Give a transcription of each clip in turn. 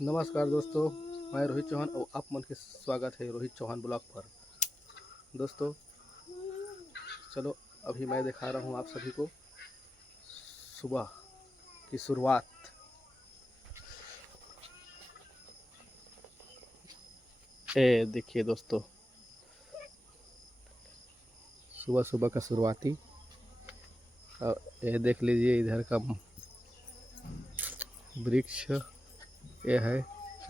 नमस्कार दोस्तों, मैं रोहित चौहान और आप मन के स्वागत है रोहित चौहान ब्लॉग पर। दोस्तों चलो अभी मैं दिखा रहा हूँ आप सभी को सुबह की शुरुआत। ये देखिए दोस्तों, सुबह सुबह का शुरुआती। और ये देख लीजिए इधर का वृक्ष, ये है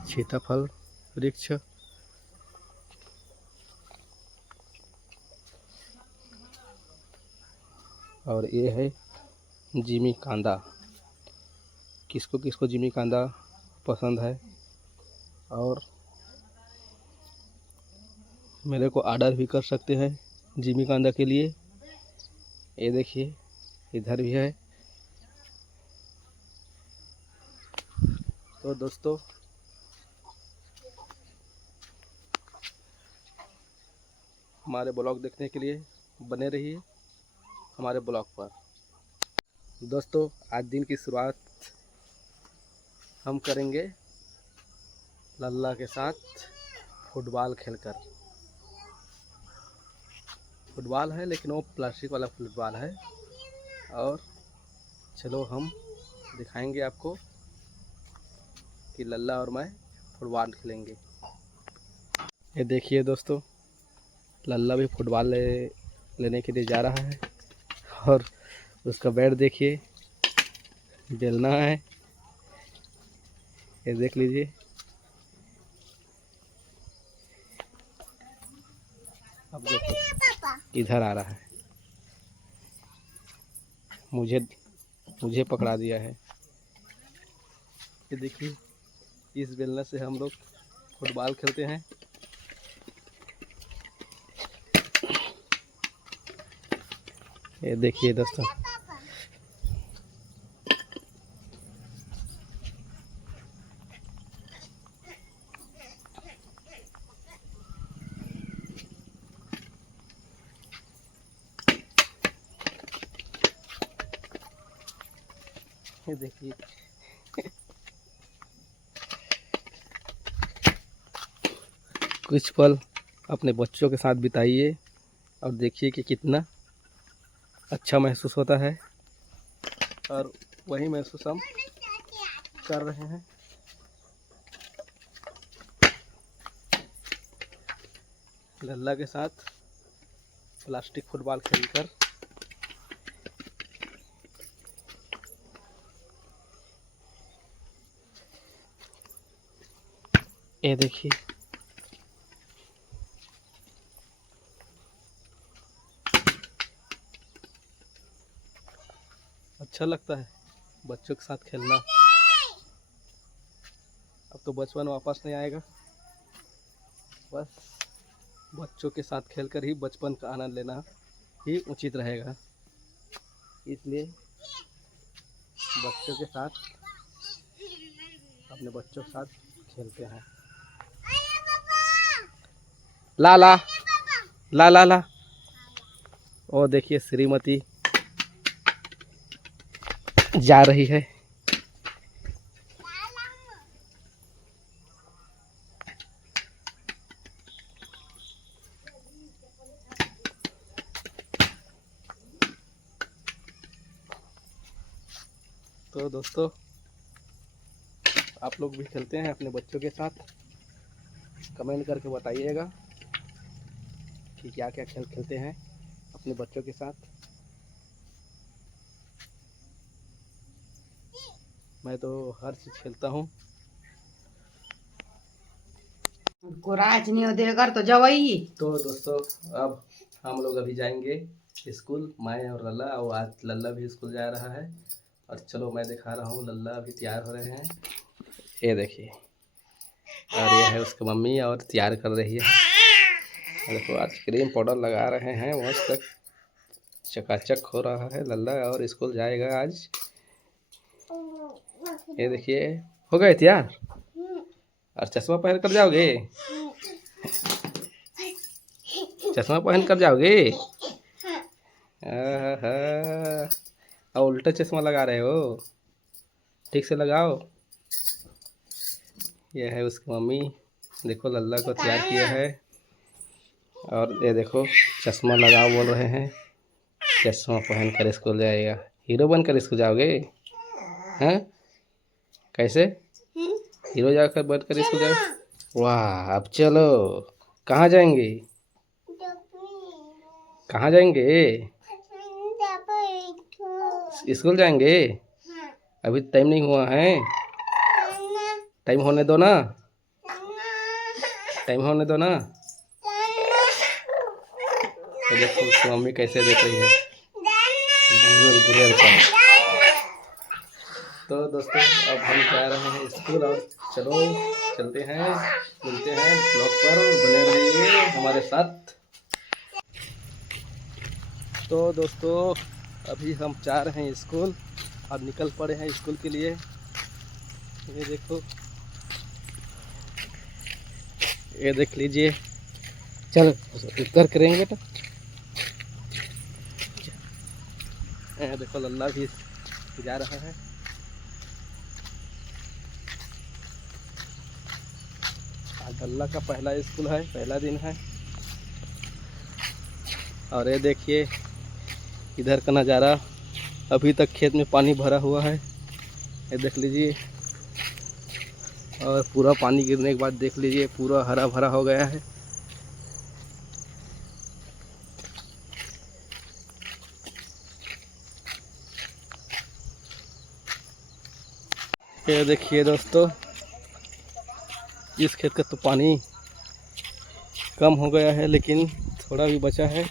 सीताफल वृक्ष। और ये है जिमी कांदा। किसको किसको जिमी कांदा पसंद है और मेरे को ऑर्डर भी कर सकते हैं जिमी कांदा के लिए। ये देखिए इधर भी है। तो दोस्तों हमारे ब्लॉग देखने के लिए बने रहिए हमारे ब्लॉग पर। दोस्तों आज दिन की शुरुआत हम करेंगे लल्ला के साथ फुटबॉल खेलकर। फुटबॉल है लेकिन वो प्लास्टिक वाला फुटबॉल है। और चलो हम दिखाएंगे आपको कि लल्ला और मैं फुटबॉल खेलेंगे। ये देखिए दोस्तों, लल्ला भी फुटबॉल लेने के लिए जा रहा है। और उसका बैट देखिए, बेलना है। ये देख लीजिए। अब देखो इधर आ रहा है, मुझे पकड़ा दिया है। ये देखिए इस बेलना से हम लोग फुटबॉल खेलते हैं। ये देखिए दोस्तों, ये देखिए कुछ पल अपने बच्चों के साथ बिताइए और देखिए कि कितना अच्छा महसूस होता है। और वही महसूस हम कर रहे हैं। लल्ला के साथ प्लास्टिक फुटबॉल खेलकर। ये देखिए अच्छा लगता है बच्चों के साथ खेलना। अब तो बचपन वापस नहीं आएगा, बस बच्चों के साथ खेलकर ही बचपन का आनंद लेना ही उचित रहेगा। इसलिए बच्चों के साथ, अपने बच्चों के साथ खेलते हैं। ला ला ला ला ला। ओ देखिए श्रीमती जा रही है। तो दोस्तों आप लोग भी खेलते हैं अपने बच्चों के साथ? कमेंट करके बताइएगा कि क्या क्या खेल खेलते हैं अपने बच्चों के साथ। मैं तो हर चीज़ खेलता हूँ। राज नहीं देगा तो जवाई। तो दोस्तों अब हम लोग अभी जाएंगे स्कूल, मैं और लल्ला। और आज लल्ला भी स्कूल जा रहा है। और चलो मैं दिखा रहा हूँ, लल्ला अभी तैयार हो रहे हैं। ये देखिए, और ये है उसकी मम्मी और तैयार कर रही है। देखो आज क्रीम पाउडर लगा रहे हैं, मस्त चकाचक हो रहा है लल्ला और स्कूल जाएगा आज। ये देखिए हो गए तैयार। और चश्मा पहन कर जाओगे? चश्मा पहन कर जाओगे? और उल्टा चश्मा लगा रहे हो, ठीक से लगाओ। ये है उसकी मम्मी। देखो लल्ला को तैयार किया है। और ये देखो चश्मा लगाओ बोल रहे हैं। चश्मा पहन कर स्कूल जाएगा। हीरो बनकर स्कूल जाओगे? हैं? कैसे हीरो जाकर बनकर स्कूल जाओगे? वाह, अब चलो। कहाँ जाएंगे? कहाँ जाएंगे? स्कूल जाएंगे? अभी टाइम नहीं हुआ है। टाइम होने दो ना। टाइम होने दो ना। तो देखो उसकी मम्मी कैसे देख रही है गुरर पर। तो दोस्तों अब हम जा रहे हैं स्कूल। और चलो चलते हैं, मिलते हैं ब्लॉग पर, बने रहिए हमारे साथ। तो दोस्तों अभी हम जा रहे हैं स्कूल और निकल पड़े हैं स्कूल के लिए। ये देखो, ये देख लीजिए। चल उतर करेंगे बेटा। ये देखो लल्ला भी जा रहा है। आज लल्ला का पहला स्कूल है, पहला दिन है। और ये देखिए इधर का नज़ारा। अभी तक खेत में पानी भरा हुआ है, ये देख लीजिए। और पूरा पानी गिरने के बाद देख लीजिए पूरा हरा भरा हो गया है। ये देखिए दोस्तों, इस खेत का तो पानी कम हो गया है लेकिन थोड़ा भी बचा है।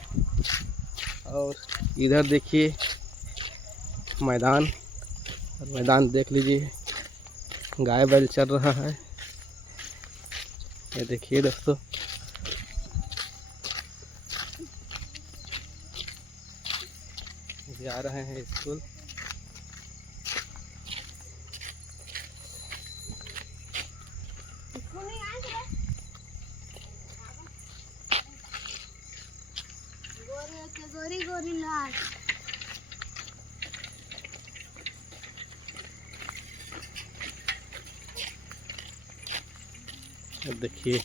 और इधर देखिए मैदान, और मैदान देख लीजिए गाय बैल चल रहा है। ये देखिए दोस्तों, जा रहे हैं स्कूल। गोरी गोरी लाल देखिए,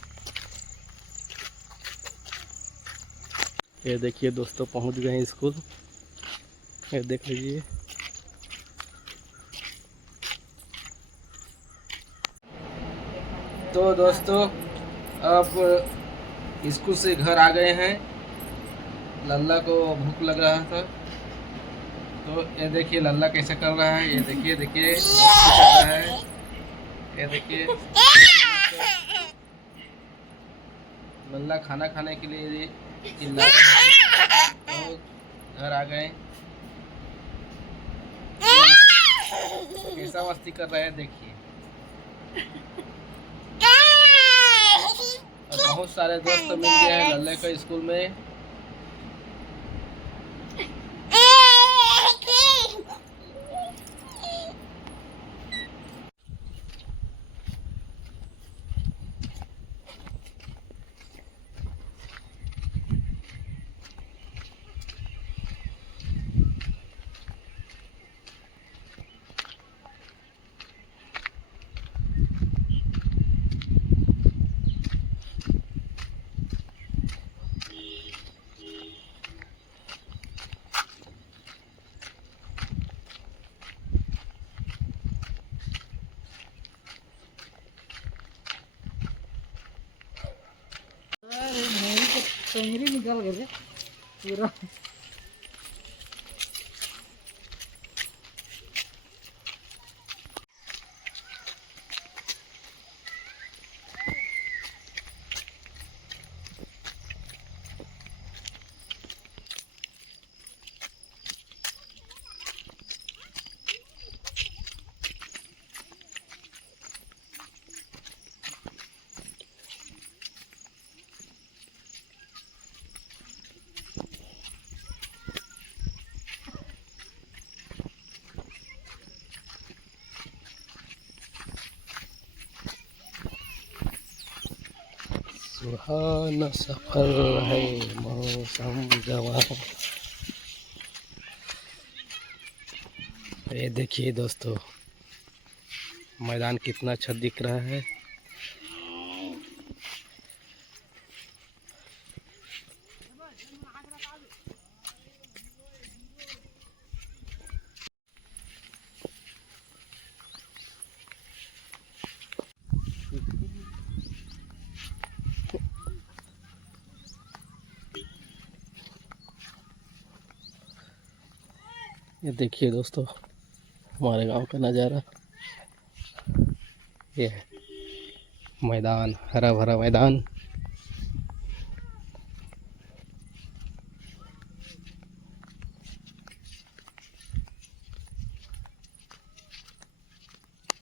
ये देखिए दोस्तों पहुंच गए हैं स्कूल। ये देख लीजिए। तो दोस्तों अब स्कूल से घर आ गए हैं। लल्ला को भूख लग रहा था, तो ये देखिए लल्ला कैसे कर रहा है। ये देखिए देखिए मस्ती कर रहा है। ये देखिए लल्ला खाना खाने के लिए चिल्ला रहा है। तो घर आ गए, कैसा मस्ती कर रहा है देखिए। और बहुत सारे दोस्त मिल गए हैं लल्ले को स्कूल में। टंगरी निकल गए पूरा। सुहाना सफर है मौसम जवां। ये देखिए दोस्तों मैदान कितना अच्छा दिख रहा है। ये देखिए दोस्तों हमारे गांव का नज़ारा। ये है मैदान, हरा भरा मैदान।